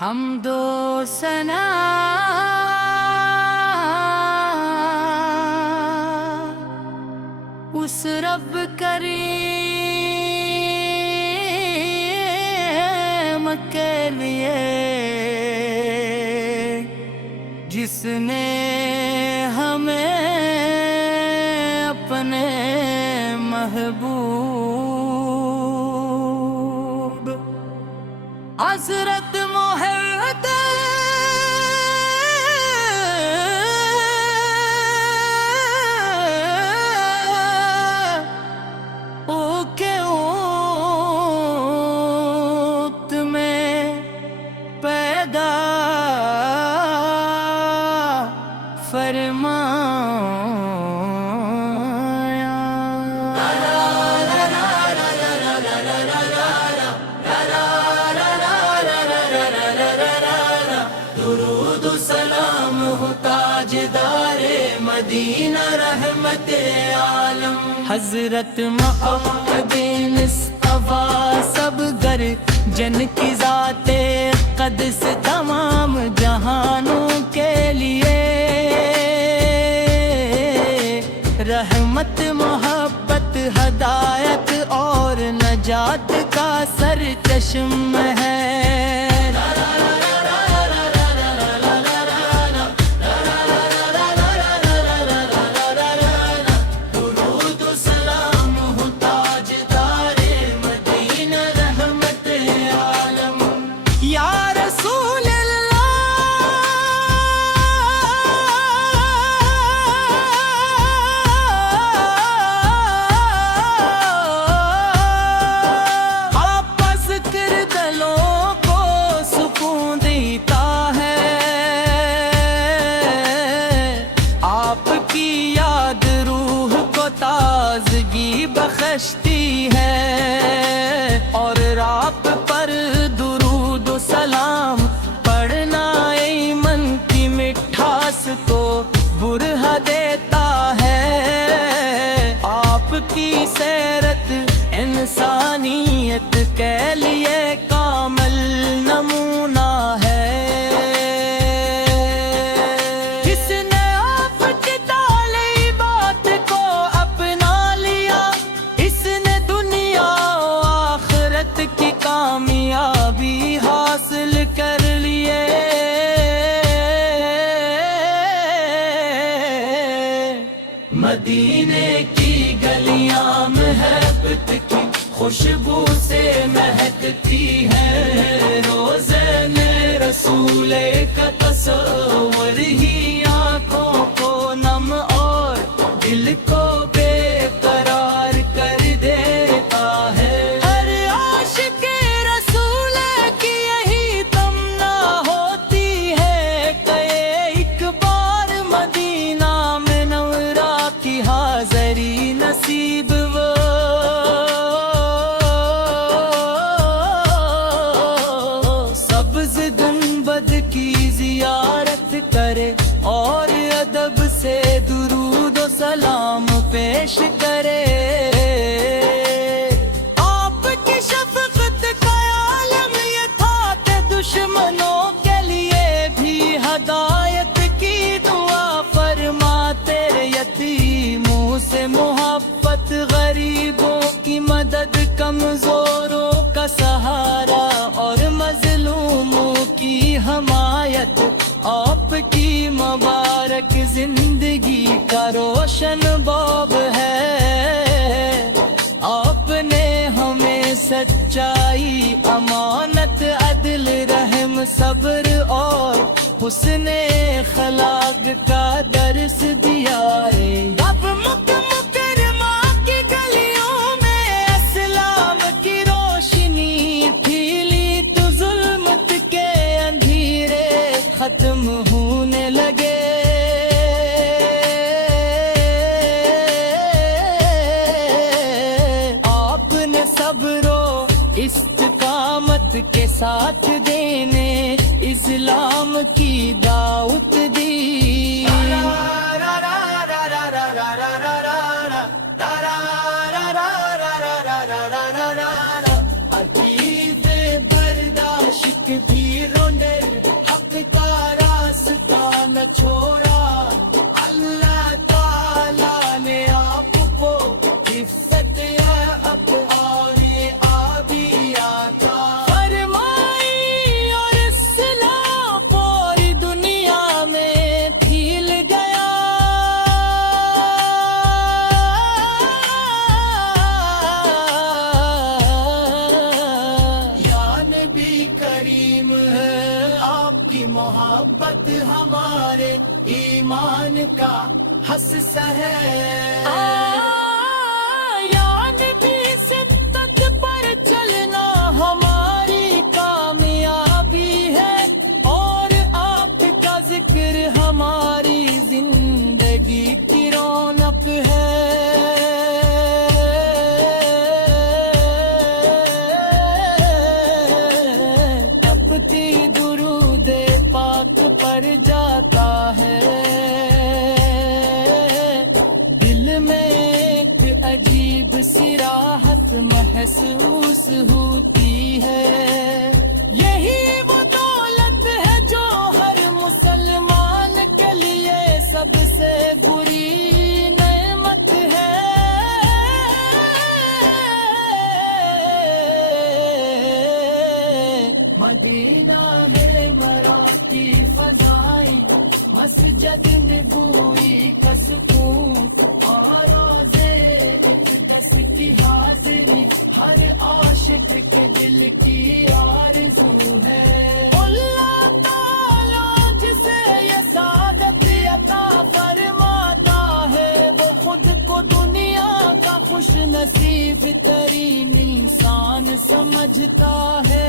حمد و ثنا اس رب کریم کے لیے جس نے ہمیں اپنے محبوب حضرت محمد کے اوت میں پیدا فرمایا۔ درود و سلام ہو تاجدار مدینہ رحمت عالم حضرت محمد مصطفیٰ سب گر جن کی ذات قدس تمام جہانوں کے لیے رحمت محبت ہدایت اور نجات کا سر چشم ہے۔ تازگی بخشتی ہے اور رات پر درود و سلام پڑھنا ایمن کی مٹھاس کو برہ دیتا ہے۔ آپ کی سیرت انسانیت کے لیے کامل نمونہ ہے۔ کامیابی حاصل کر لیے مدینے کی گلیاں محبت کی خوشبو سے مہکتی ہیں۔ روزے میں رسول کا تصور ہی آنکھوں کو نم اور دل کو بے قرار کر دیتا ہے۔ نصیب وہ سبز گنبد کی زیارت کرے اور ادب سے درود و سلام پیش کرے۔ آپ کی شفقت کا عالم یہ تھا کہ دشمنوں کے لیے بھی ہدایت کی دعا فرماتے۔ یتیموں سے محبت غریبوں کی مدد کمزوروں کا سہارا اور مظلوموں کی حمایت آپ کی مبارک زندگی کا روشن باب ہے۔ آپ نے ہمیں سچائی امانت عدل رحم صبر اور حسن اخلاق کا درس دیا ہے۔ اب مکرمہ کی گلیوں میں اسلام کی روشنی پھیلی تو ظلمت کے اندھیرے ختم ہونے لگے۔ آپ نے صبر و استقامت کے ساتھ دینے اسلام کی دعوت دی۔ عقید برداشت بھی رونے حق کا راستہ نہ چھوڑا اللہ تعالیٰ نے آپ کو عزت ہے اب اور یہ آبی آتا فرمائی اور اسلام پوری دنیا میں پھیل گیا یا نبی کریم ہے آپ کی محبت ہمارے ایمان کا حصہ ہے یا نبی سنت پر چلنا ہماری کامیابی ہے اور آپ کا ذکر ہماری زندگی کی رونق ہے اپنی درود پاک پر جاتا ہے دل میں ایک عجیب سی راحت محسوس ہوتی ہے یہی وہ دولت ہے جو ہر مسلمان کے لیے سب سے بری نعمت ہے مدینہ ہے مراتی فضائی مسجد نبوی کا سکون اور روزے اقدس کی حاضری ہر عاشق کے دل کی آرزو ہے اللہ تعالیٰ جسے یہ سعادت عطا فرماتا ہے وہ خود کو دنیا کا خوش نصیب ترین انسان سمجھتا ہے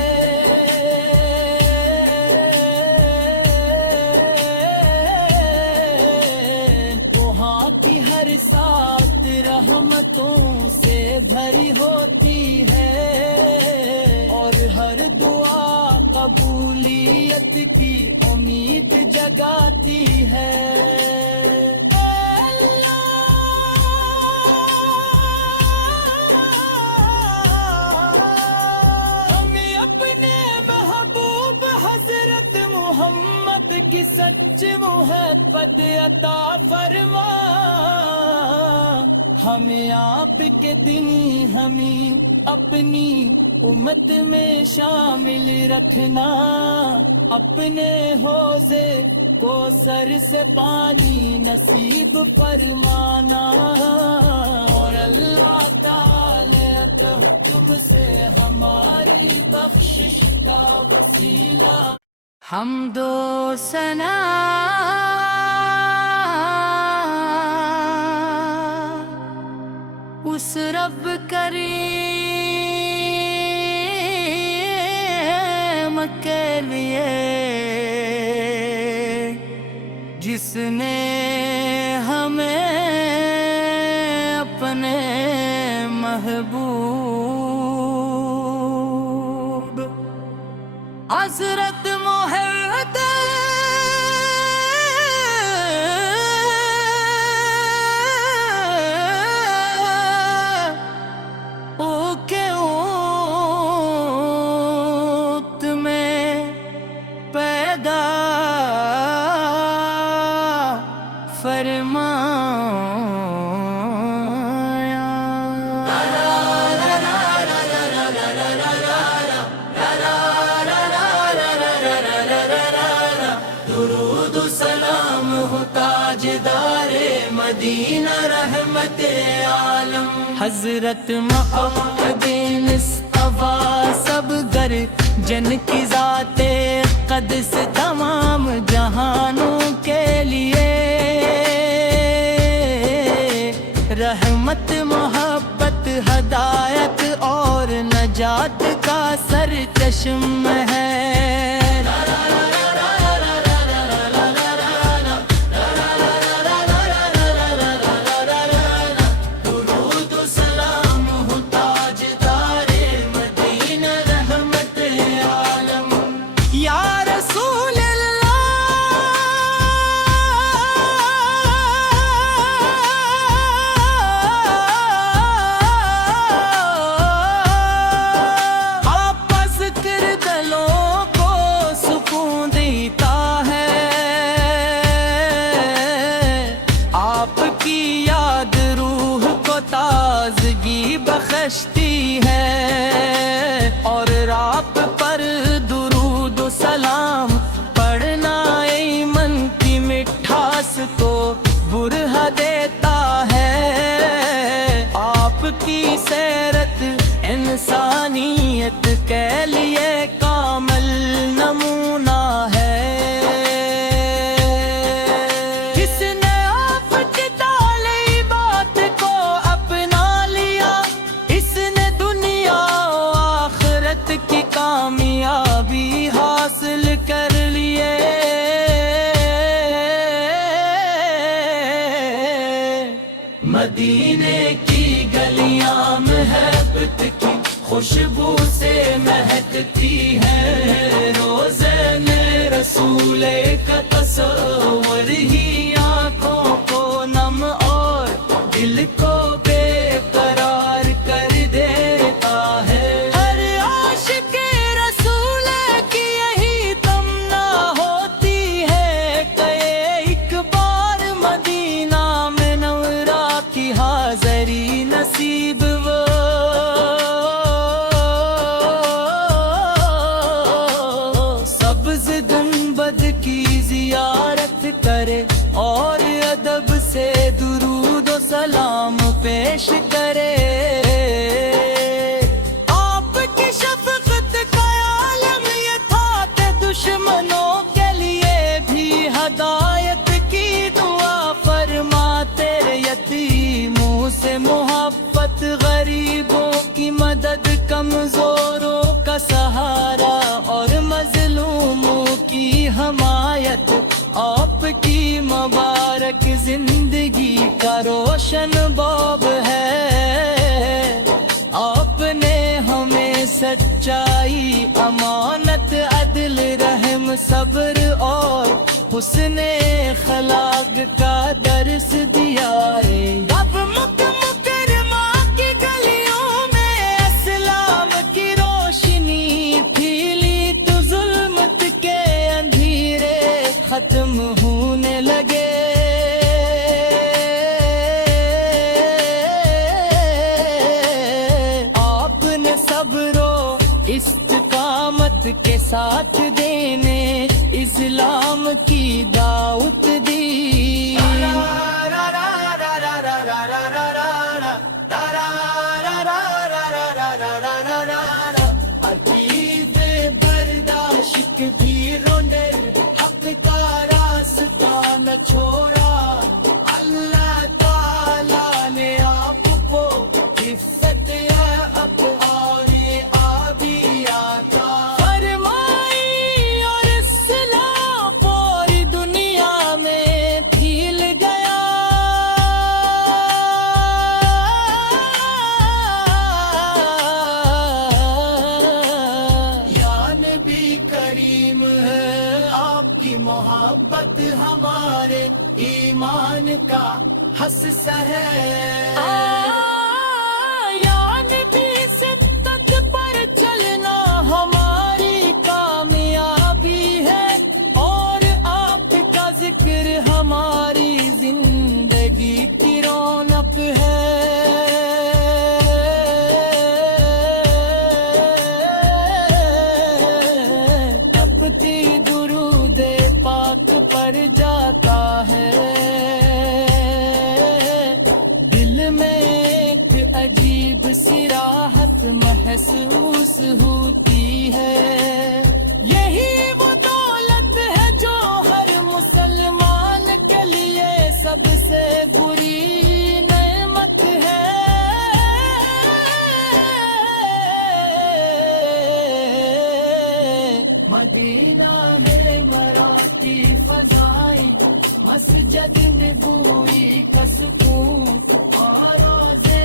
وہاں کی ہر سات رحمتوں سے بھری ہوتی ہے اور ہر دعا قبولیت کی امید جگاتی ہے ہمیں اپنے محبوب حضرت محمد کی سچ محبت عطا فرما ہمیں آپ کے دن ہمیں اپنی امت میں شامل رکھنا اپنے حوضے کو سر سے پانی نصیب فرمانا اور اللہ تعالی تم سے ہماری بخشش کا وسیلہ حمد و ثنا اس رب کریم کے لیے جس نے ہمیں اپنے محبوب حضرت محمد مدینہ رحمت عالم حضرت محمد مصطفیٰ سب در جن کی ذات قدس تمام جہانوں کے لیے رحمت محبت ہدایت اور نجات کا سرچشم ہے خوشبو سے مہکتی ہے روزے میں رسول کا تصور ہی آنکھوں کو نم اور دل کو بے قرار کر دیتا ہے ہر عاشق رسول کی یہی تمنا ہوتی ہے کہ ایک بار مدینہ منورہ کی حاضری نصیب وہ سبز گنبد کی زیارت کرے اور ادب سے درود و سلام پیش کرے آپ کی شفقت کا عالم یہ تھا کہ دشمنوں کے لیے بھی ہدایت کی دعا فرماتے یتیموں سے محبت غریبوں کی مدد کمزوروں کا سہارا اور مظلوموں کی حمایت آپ کی مبارک زندگی کا روشن باب ہے آپ نے ہمیں سچائی امانت عدل رحم صبر اور حسن اخلاق کا درس دیا ہے اب مکرمہ کی گلیوں میں اسلام کی روشنی پھیلی تو ظلمت کے اندھیرے ختم ہونے لگے آپ نے صبر و استقامت کے ساتھ دینے اسلام کی دعوت دی عقید برداشت بھی رونے حق کا راستہ نہ چھوڑا اللہ تعالیٰ نے آپ کو عزت ہے اب اور آبی آتا فرمائی اور اسلام پوری دنیا میں پھیل گیا یا نبی کریم ہے آپ کی محبت ہمارے ایمان کا حصہ ہے یا نبی سنت پر چلنا ہماری کامیابی ہے اور آپ کا ذکر ہماری زندگی کی رونق ہے اپتی درود پاک پر جاتا ہے دل میں ایک عجیب سی راحت محسوس ہوتی ہے یہی وہ دولت ہے جو ہر مسلمان کے لیے سب سے بری نعمت ہے مدینہ ہے مراتی فضائی مسجد میں بوئی کا سکون اور روزے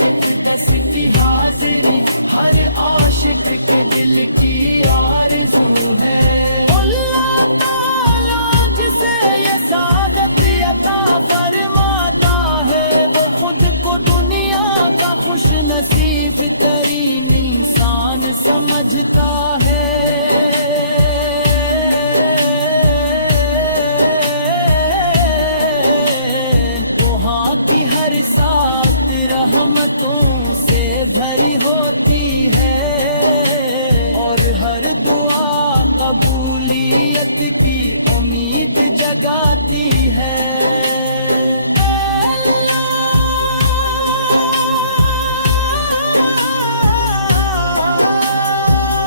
اقدس کی حاضری ہر عاشق کے دل کی آرزو ہے اللہ تعالیٰ جسے یہ سعادت عطا فرماتا ہے وہ خود کو دنیا کا خوش نصیب ترین انسان سمجھتا ہے وہاں کی ہر ساتھ رحمتوں سے بھری ہوتی ہے اور ہر دعا قبولیت کی امید جگاتی ہے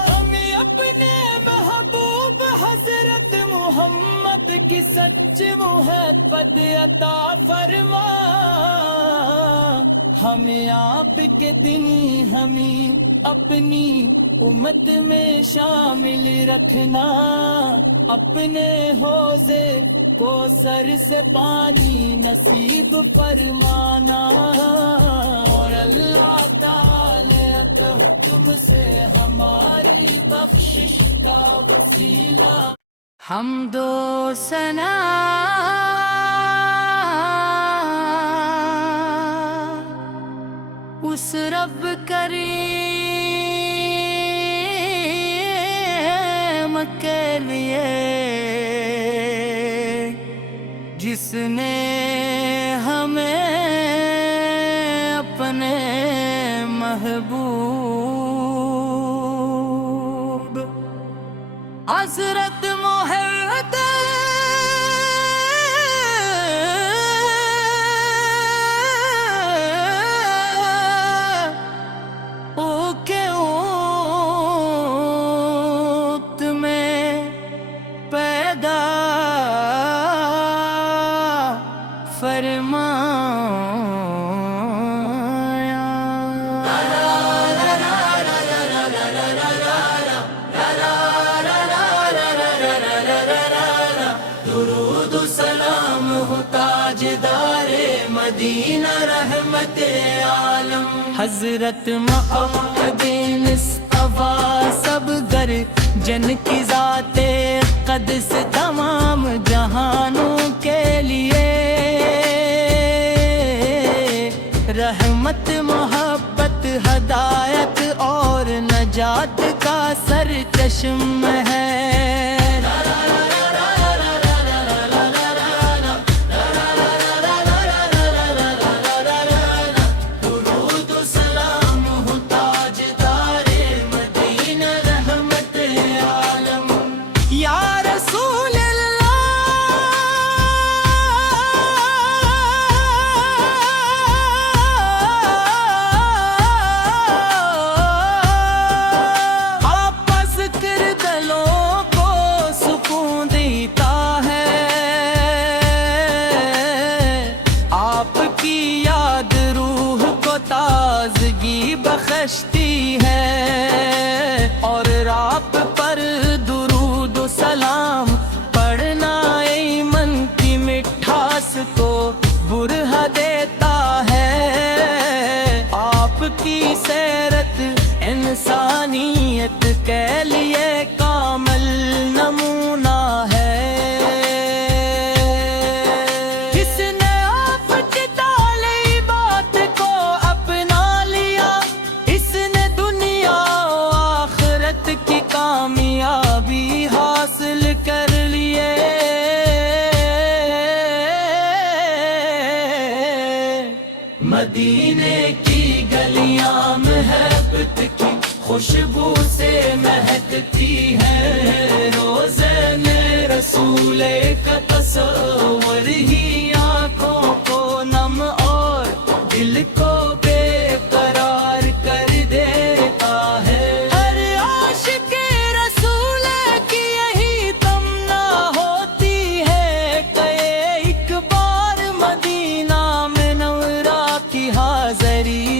ہمیں اپنے محبوب حضرت محمد کی سچ محبت عطا فرما ہمیں آپ کے دن ہمیں اپنی امت میں شامل رکھنا اپنے حوضے کو سر سے پانی نصیب فرمانا اور اللہ تعالی کرم سے ہماری بخشش کا وسیلہ حمد و ثنا اس رب کریم کے لیے جس نے ہمیں اپنے محبوب حضرت محمد کے اوت میں پیدا درود و سلام ہو تاجدار مدینہ رحمت عالم حضرت محمد مصطفیٰ سب گر جن کی ذات قدس تمام جہانوں کے لیے رحمت محبت ہدایت اور نجات کا سر چشم ہے بخشتی ہے اور آپ پر درود و سلام پڑھنا ایمن کی مٹھاس کو برہ دیتا ہے آپ کی سیرت انسانیت کے لیے کامل نمونہ ہے کامیابی حاصل کر لیے مدینے کی گلیاں محبت کی خوشبو سے مہکتی ہے روزے میں رسول کا تصور ہی آنکھوں کو نم اور دل کو بے قرار کر دیتا ہے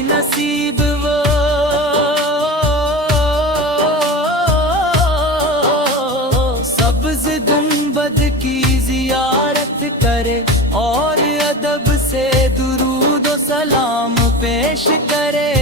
نصیب وہ سبز گنبد کی زیارت کرے اور ادب سے درود و سلام پیش کرے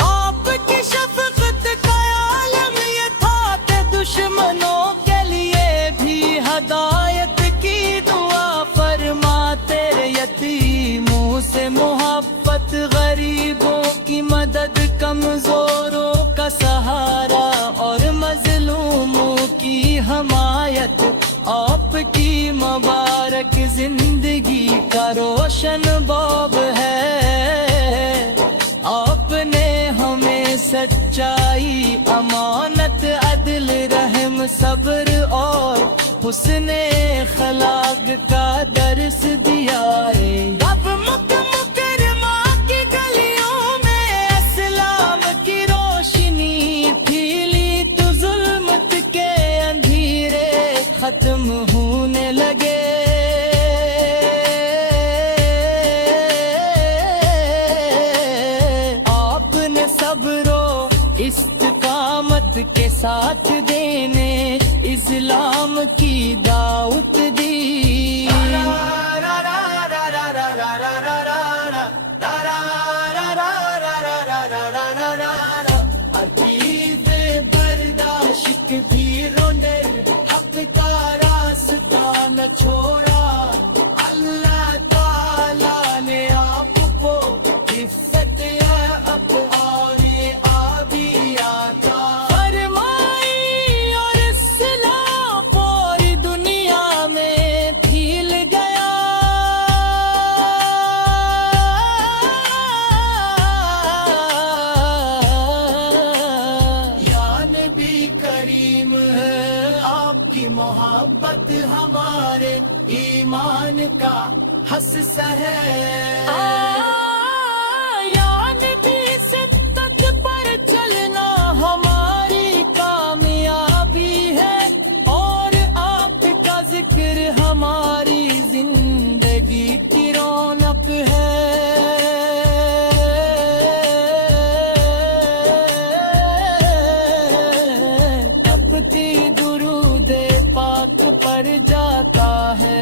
آپ کی شفقت کا عالم یہ تھا کہ دشمنوں کے لیے بھی ہدایت کی دعا فرماتے یتیموں سے محبت غریبوں کی مدد کمزوروں کا سہارا اور مظلوموں کی حمایت آپ کی مبارک زندگی کا روشن باب ہے آپ نے ہمیں سچائی امانت عدل رحم صبر اور حسن اخلاق کا درس دیا ہے اب مکرمہ کی گلیوں میں اسلام کی روشنی پھیلی تو ظلمت کے اندھیرے ختم ہونے لگے آپ نے صبر و استقامت کے ساتھ دینے اسلام کی دعوت دی رونے حق کا راستہ نہ چھوڑا اللہ تعالیٰ نے آپ کو عزت ہے اب اور آبی آتا فرمائی اور اسلام پوری دنیا میں پھیل گیا یا نبی کریم ہے آپ کی محبت ہمارے ایمان کا حصہ ہے یا نبی سنت پر چلنا ہماری کامیابی ہے اور آپ کا ذکر ہماری زندگی کی رونق ہے اپتی درود پاک پر جاتا ہے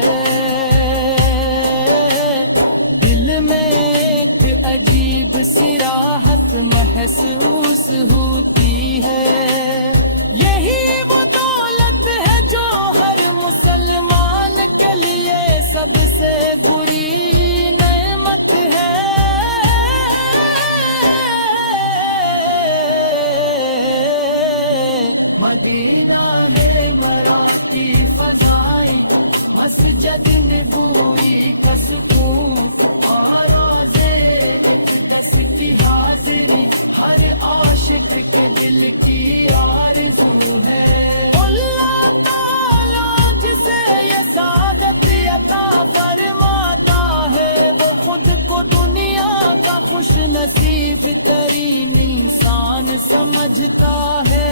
دل میں ایک عجیب سی راحت محسوس ہوتی ہے یہی وہ دولت ہے جو ہر مسلمان کے لیے سب سے بری نعمت ہے مدینہ ہے مرا کی فضائی مسجد نبوی کا سکون اور روزے اقدس کی حاضری ہر عاشق کے دل کی آرزو ہے اللہ تعالیٰ جسے یہ سعادت عطا فرماتا ہے وہ خود کو دنیا کا خوش نصیب ترین انسان سمجھتا ہے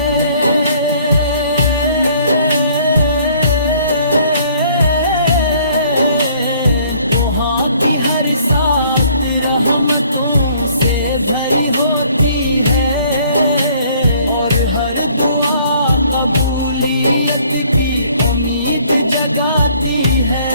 وہاں کی ہر سات رحمتوں سے بھری ہوتی ہے اور ہر دعا قبولیت کی امید جگاتی ہے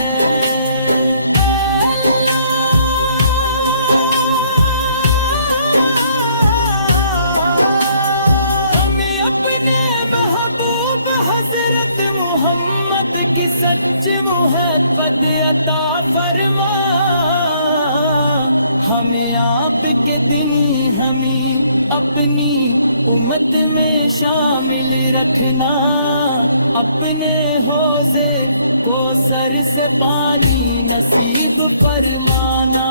ہمیں اپنے محبوب حضرت محمد کی سچ محبت عطا فرما ہمیں آپ کے دن ہمیں اپنی امت میں شامل رکھنا اپنے حوضے کو سر سے پانی نصیب فرمانا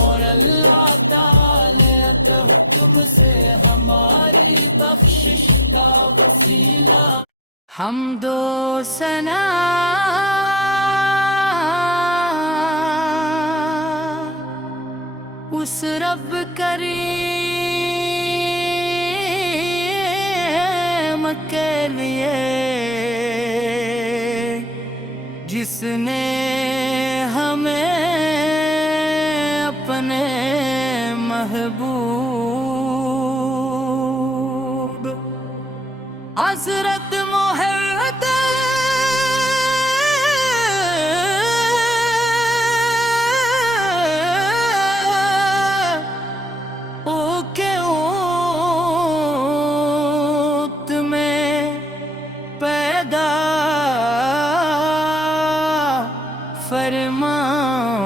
اور اللہ تعالی تم سے ہماری بخشش کا وسیلہ حمد و ثنا اس رب کریم کے لیے جس نے ہمیں اپنے محبوب حضرت محمد کے اوت میں پیدا فرمایا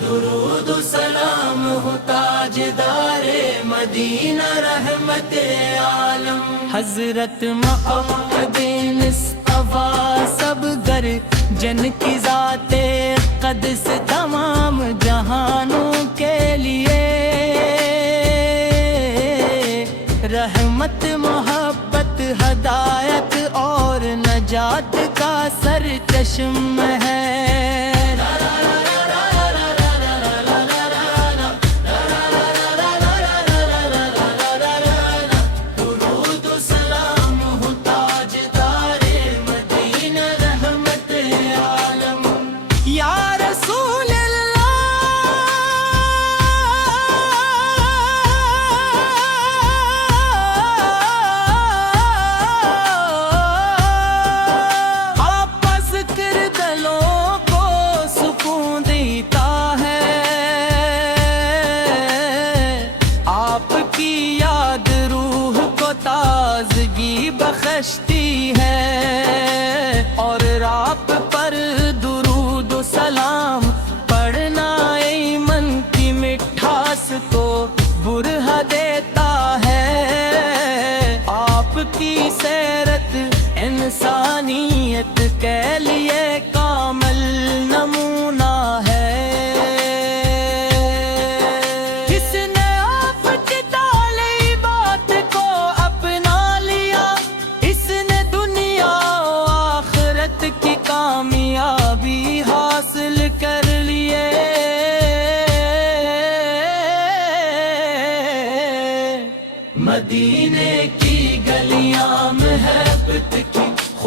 درود و سلام ہو تاجدار مدینہ رحمت عالم حضرت محمد مصطفیٰ سب گر جن کی ذات قدس تمام جہانوں کے لیے رحمت محبت ہدایت اور نجات کا سر چشم ہے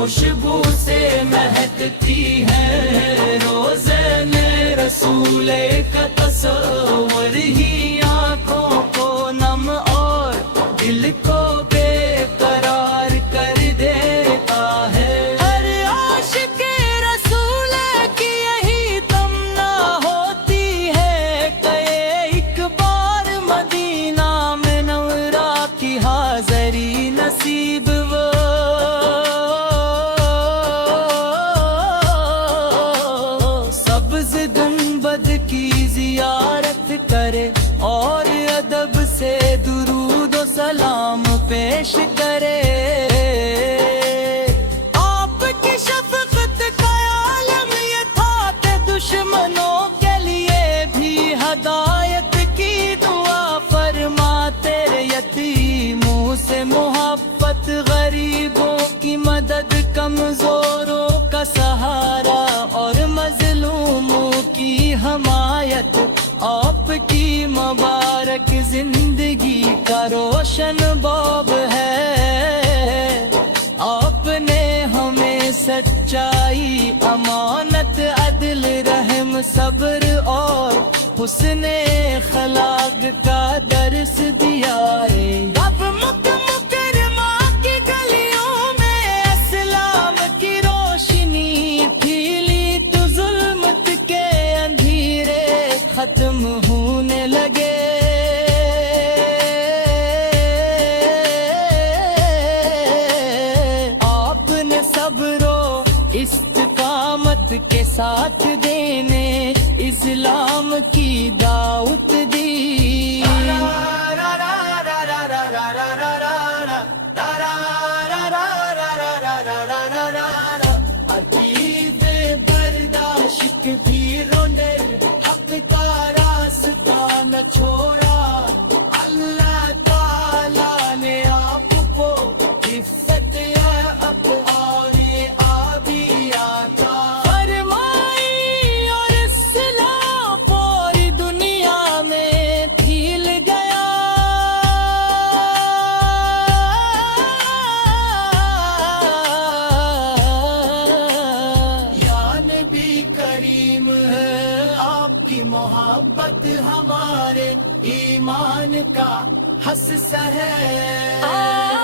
خوشبو سے مہکتی ہے روزے میں رسول کا تصور ہی آنکھوں کو نم اور دل کو بے قرار کر دیتا ہے ہر عاشق رسول کی یہی تمنا ہوتی ہے کہ ایک بار مدینہ منورہ کی حاضری نصیب وہ سبز گنبد کی زیارت کرے اور ادب سے درود و سلام پیش کرے آپ کی شفقت کا عالم یہ تھا کہ دشمنوں کے لیے بھی ہدایت کی دعا فرماتے یتیموں سے محبت غریبوں کی مدد کمزوروں کا سہارا اور مظلوموں کی حمایت آپ کی مبارک زندگی کا روشن باب ہے آپ نے ہمیں سچائی امانت عدل رحم صبر اور حسن اخلاق کا درس دیا ہے اب مکرمہ کی گلیوں میں اسلام کی روشنی پھیلی تو ظلمت کے اندھیرے ختم ہونے لگے آپ نے صبر و استقامت کے ساتھ دینے اسلام کی دعوت دی عقید برداشت بھی رونے حق کا راستہ نہ چھوڑا اللہ تعالیٰ نے آپ کو عزت اب اور آبی عطا فرمائی اور اسلام پوری دنیا میں پھیل گیا یا نبی کریم ہے آپ کی محبت ہمارے ایمان کا حصہ ہے